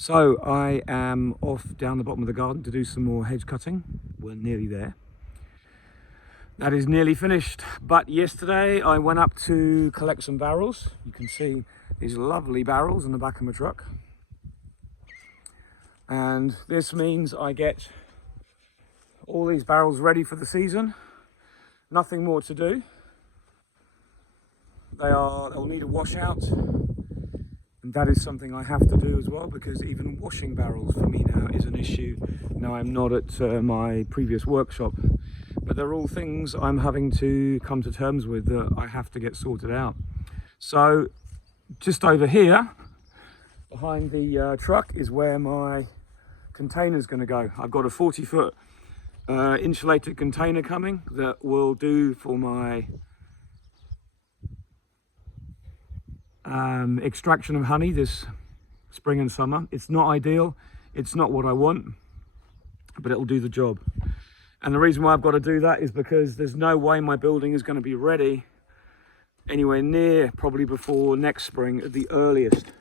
So I am off down the bottom of the garden to do some more hedge cutting. We're nearly there. That is nearly finished. But yesterday I went up to collect some barrels. You can see these lovely barrels in the back of my truck. And this means I get all these barrels ready for the season. Nothing more to do. They'll need a washout. And that is something I have to do as well, because even washing barrels for me now is an issue. Now I'm not at my previous workshop, but they're all things I'm having to come to terms with that I have to get sorted out. So just over here, behind the truck, is where my container is going to go. I've got a 40-foot insulated container coming that will do for my extraction of honey this spring and summer. It's not ideal, it's not what I want, but it'll do the job. And the reason why I've got to do that is because there's no way my building is going to be ready anywhere near probably before next spring at the earliest,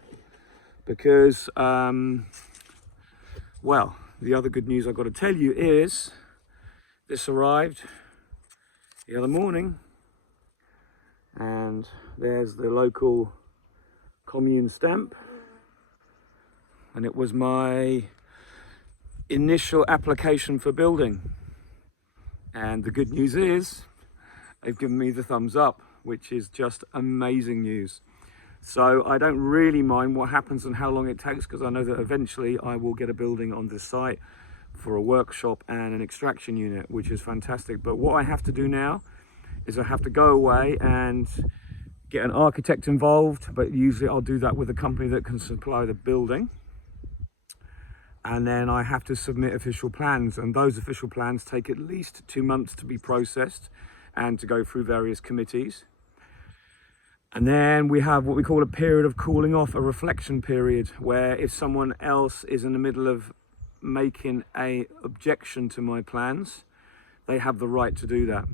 because well, the other good news I've got to tell you is this arrived the other morning, and there's the local commune stamp, and it was my initial application for building. And the good news is they've given me the thumbs up, which is just amazing news. So I don't really mind what happens and how long it takes, because I know that eventually I will get a building on this site for a workshop and an extraction unit, which is fantastic. But what I have to do now is I have to go away and get an architect involved, but usually I'll do that with a company that can supply the building. And then I have to submit official plans, and those official plans take at least 2 months to be processed and to go through various committees. And then we have what we call a period of cooling off, a reflection period, where if someone else is in the middle of making an objection to my plans, they have the right to do that.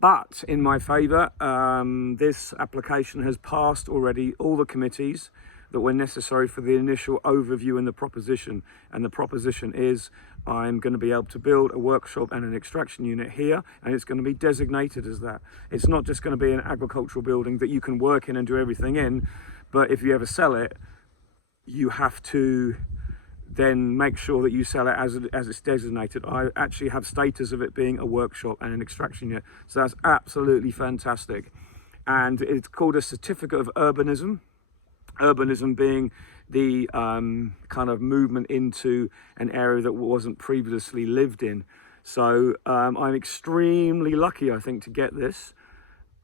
But in my favour, this application has passed already all the committees that were necessary for the initial overview and the proposition. And the proposition is I'm going to be able to build a workshop and an extraction unit here, and it's going to be designated as that. It's not just going to be an agricultural building that you can work in and do everything in, but if you ever sell it, you have to then make sure that you sell it as it's designated. I actually have status of it being a workshop and an extraction unit, so that's absolutely fantastic. And it's called a certificate of urbanism. Urbanism being the kind of movement into an area that wasn't previously lived in. So I'm extremely lucky, I think, to get this.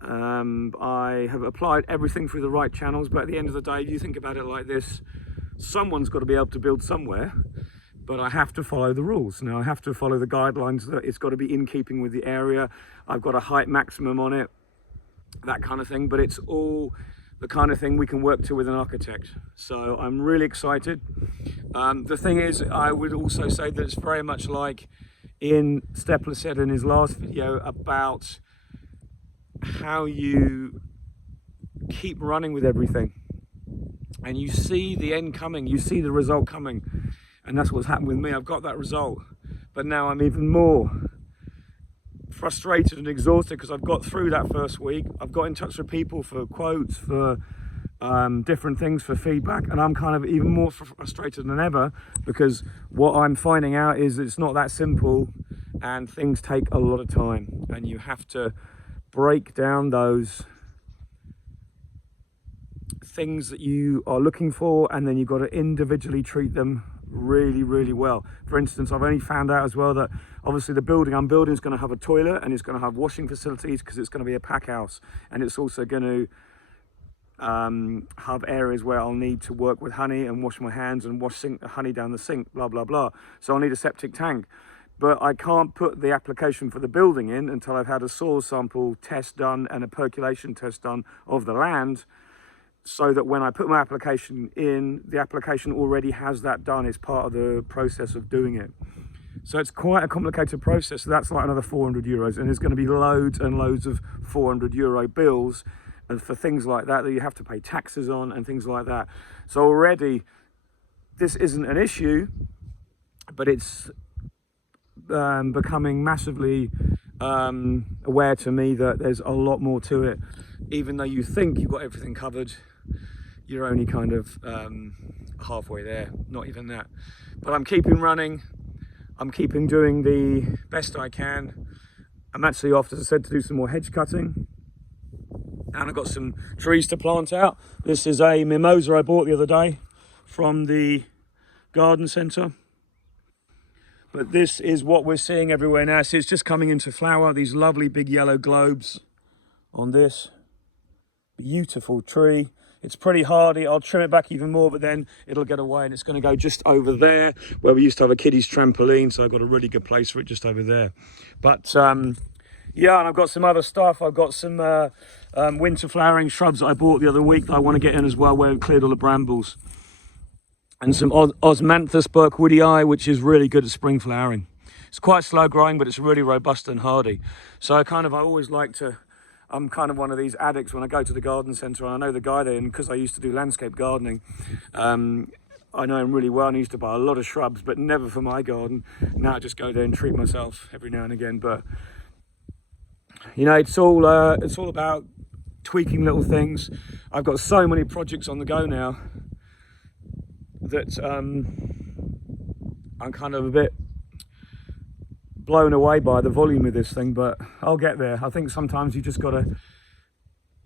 I have applied everything through the right channels, but at the end of the day, if you think about it like this, someone's got to be able to build somewhere, but I have to follow the rules. Now I have to follow the guidelines that it's got to be in keeping with the area. I've got a height maximum on it, that kind of thing, but it's all the kind of thing we can work to with an architect. So I'm really excited. The thing is, I would also say that it's very much like Stepler said in his last video about how you keep running with everything. And you see the end coming, you see the result coming. And that's what's happened with me. I've got that result, but now I'm even more frustrated and exhausted because I've got through that first week. I've got in touch with people for quotes, for different things, for feedback, and I'm kind of even more frustrated than ever, because what I'm finding out is it's not that simple and things take a lot of time, and you have to break down those things that you are looking for, and then you've got to individually treat them really, really well. For instance, I've only found out as well that obviously the building I'm building is going to have a toilet, and it's going to have washing facilities because it's going to be a pack house, and it's also going to have areas where I'll need to work with honey and wash my hands and wash honey down the sink, blah blah blah. So I'll need a septic tank, but I can't put the application for the building in until I've had a soil sample test done and a percolation test done of the land, so that when I put my application in, the application already has that done. It's part of the process of doing it. So it's quite a complicated process. So that's like another 400 euros, and there's going to be loads and loads of 400 euro bills and for things like that you have to pay taxes on and things like that. So already this isn't an issue, but it's becoming massively aware to me that there's a lot more to it. Even though you think you've got everything covered, you're only kind of halfway there, not even that. But I'm keeping running, I'm keeping doing the best I can. I'm actually off, as I said, to do some more hedge cutting. And I've got some trees to plant out. This is a mimosa I bought the other day from the garden centre. But this is what we're seeing everywhere now. So it's just coming into flower, these lovely big yellow globes on this. Beautiful tree. It's pretty hardy. I'll trim it back even more, but then it'll get away, and it's going to go just over there where we used to have a kiddies trampoline. So I've got a really good place for it just over there. But yeah, and I've got some other stuff. I've got some winter flowering shrubs that I bought the other week that I want to get in as well, where we've cleared all the brambles. And some Osmanthus Burkwoodii, which is really good at spring flowering. It's quite slow growing, but it's really robust and hardy. So I always like to, I'm kind of one of these addicts when I go to the garden centre, and I know the guy there, and because I used to do landscape gardening, I know him really well, and I used to buy a lot of shrubs, but never for my garden. Now I just go there and treat myself every now and again. But you know, it's all about tweaking little things. I've got so many projects on the go now that I'm kind of a bit blown away by the volume of this thing, but I'll get there. I think sometimes you just got to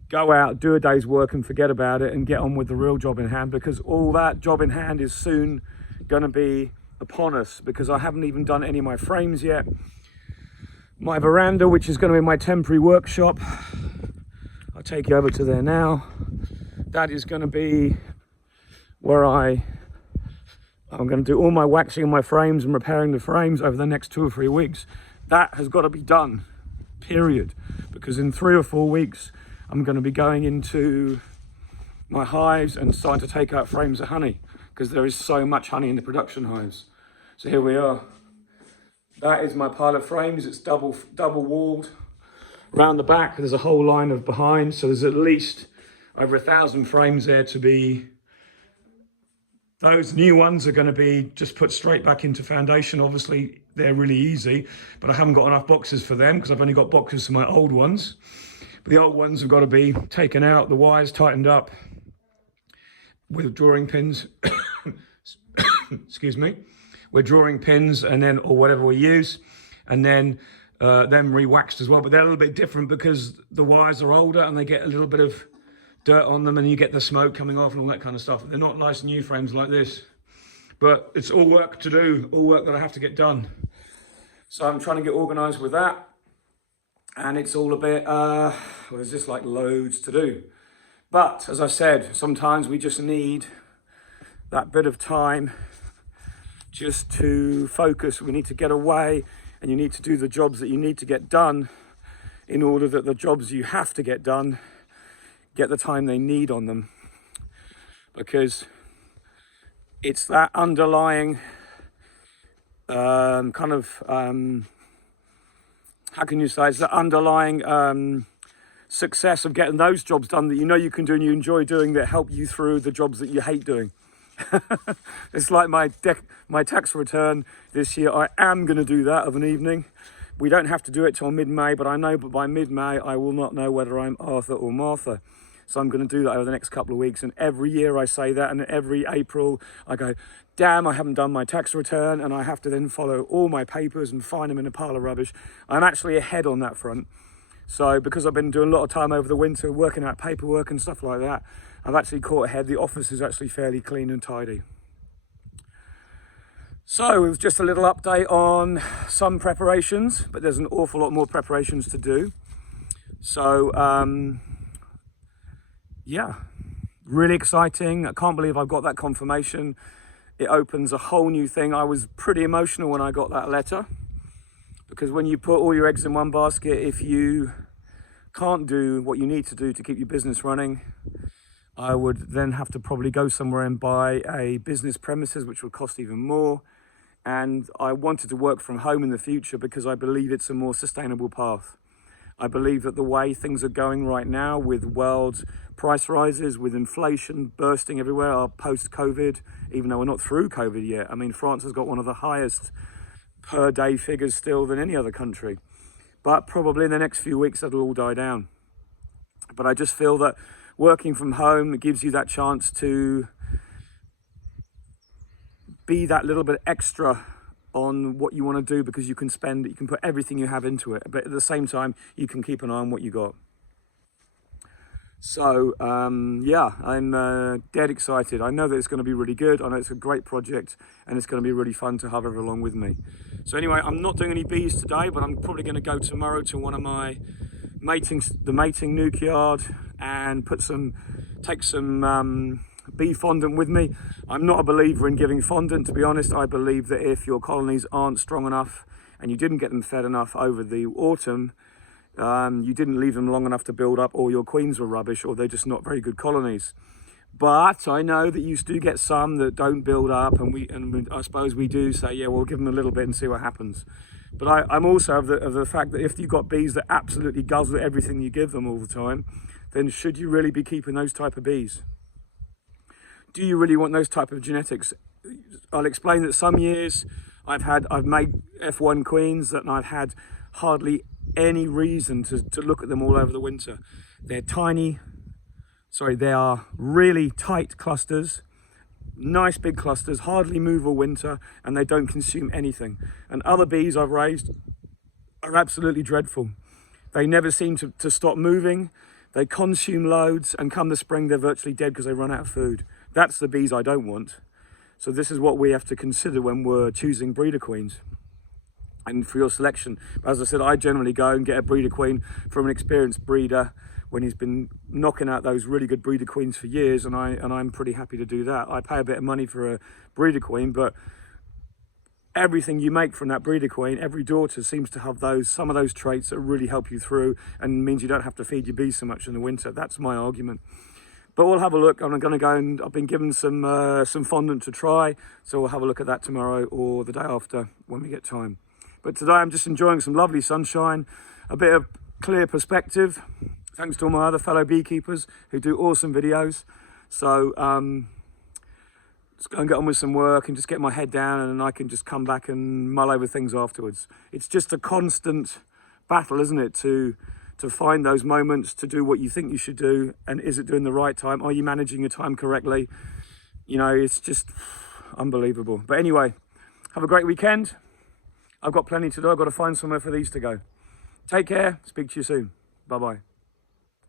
go out, do a day's work and forget about it and get on with the real job in hand, because all that job in hand is soon going to be upon us, because I haven't even done any of my frames yet. My veranda, which is going to be my temporary workshop, I'll take you over to there now. That is going to be where I'm going to do all my waxing on my frames and repairing the frames over the next 2 or 3 weeks. That has got to be done, period. Because in 3 or 4 weeks, I'm going to be going into my hives and starting to take out frames of honey, because there is so much honey in the production hives. So here we are. That is my pile of frames. It's double walled. Around the back, there's a whole line of behind. So there's at least over 1,000 frames there to be. Those new ones are going to be just put straight back into foundation. Obviously, they're really easy, but I haven't got enough boxes for them because I've only got boxes for my old ones. But the old ones have got to be taken out, the wires tightened up with drawing pins. Excuse me. With drawing pins, and then, or whatever we use, and then them re-waxed as well. But they're a little bit different because the wires are older and they get a little bit of dirt on them, and you get the smoke coming off and all that kind of stuff. They're not nice new frames like this, but it's all work to do, all work that I have to get done. So I'm trying to get organized with that, and it's all a bit well, there's just like loads to do. But as I said, sometimes we just need that bit of time just to focus. We need to get away, and you need to do the jobs that you need to get done in order that the jobs you have to get done get the time they need on them, because it's that underlying how can you say, it's the underlying success of getting those jobs done that you know you can do and you enjoy doing, that help you through the jobs that you hate doing. It's like my tax return this year. I am going to do that of an evening. We don't have to do it till mid-May, but I know by mid-May I will not know whether I'm Arthur or Martha. So I'm going to do that over the next couple of weeks. And every year I say that, and every April I go, damn, I haven't done my tax return, and I have to then follow all my papers and find them in a pile of rubbish. I'm actually ahead on that front. So because I've been doing a lot of time over the winter working out paperwork and stuff like that, I've actually caught ahead. The office is actually fairly clean and tidy. So it was just a little update on some preparations, but there's an awful lot more preparations to do. So yeah, really exciting. I can't believe I've got that confirmation. It opens a whole new thing. I was pretty emotional when I got that letter, because when you put all your eggs in one basket, if you can't do what you need to do to keep your business running, I would then have to probably go somewhere and buy a business premises, which would cost even more. And I wanted to work from home in the future because I believe it's a more sustainable path. I believe that the way things are going right now with world price rises, with inflation bursting everywhere, are post-COVID, even though we're not through COVID yet. I mean, France has got one of the highest per day figures still than any other country. But probably in the next few weeks, that'll all die down. But I just feel that working from home gives you that chance to be that little bit extra on what you want to do, because you can put everything you have into it, but at the same time you can keep an eye on what you got. So yeah, I'm dead excited. I know that it's going to be really good. I know it's a great project, and it's going to be really fun to have everyone along with me. So anyway, I'm not doing any bees today, but I'm probably going to go tomorrow to one of my the mating nuke yard and take some bee fondant with me. I'm not a believer in giving fondant, to be honest. I believe that if your colonies aren't strong enough and you didn't get them fed enough over the autumn, you didn't leave them long enough to build up, or your queens were rubbish, or they're just not very good colonies. But I know that you do get some that don't build up, and I suppose we do say, yeah, we'll give them a little bit and see what happens. But I'm also of the fact that if you've got bees that absolutely guzzle everything you give them all the time, then should you really be keeping those type of bees? Do you really want those type of genetics? I'll explain that some years I've made F1 queens that I've had hardly any reason to look at them all over the winter. They're tiny, they are really tight clusters, nice big clusters, hardly move all winter, and they don't consume anything. And other bees I've raised are absolutely dreadful. They never seem to stop moving. They consume loads, and come the spring, they're virtually dead because they run out of food. That's the bees I don't want. So this is what we have to consider when we're choosing breeder queens and for your selection. But as I said, I generally go and get a breeder queen from an experienced breeder when he's been knocking out those really good breeder queens for years, and I'm pretty happy to do that. I pay a bit of money for a breeder queen, but everything you make from that breeder queen, every daughter seems to have some of those traits that really help you through, and means you don't have to feed your bees so much in the winter. That's my argument. But we'll have a look. I'm going to go, and I've been given some fondant to try, so we'll have a look at that tomorrow or the day after when we get time. But today I'm just enjoying some lovely sunshine, a bit of clear perspective, thanks to all my other fellow beekeepers who do awesome videos. So just go and get on with some work and just get my head down, and then I can just come back and mull over things afterwards. It's just a constant battle, isn't it, to find those moments to do what you think you should do, and is it doing the right time? Are you managing your time correctly? You know, it's just unbelievable. But anyway, have a great weekend. I've got plenty to do. I've got to find somewhere for these to go. Take care. Speak to you soon. Bye-bye.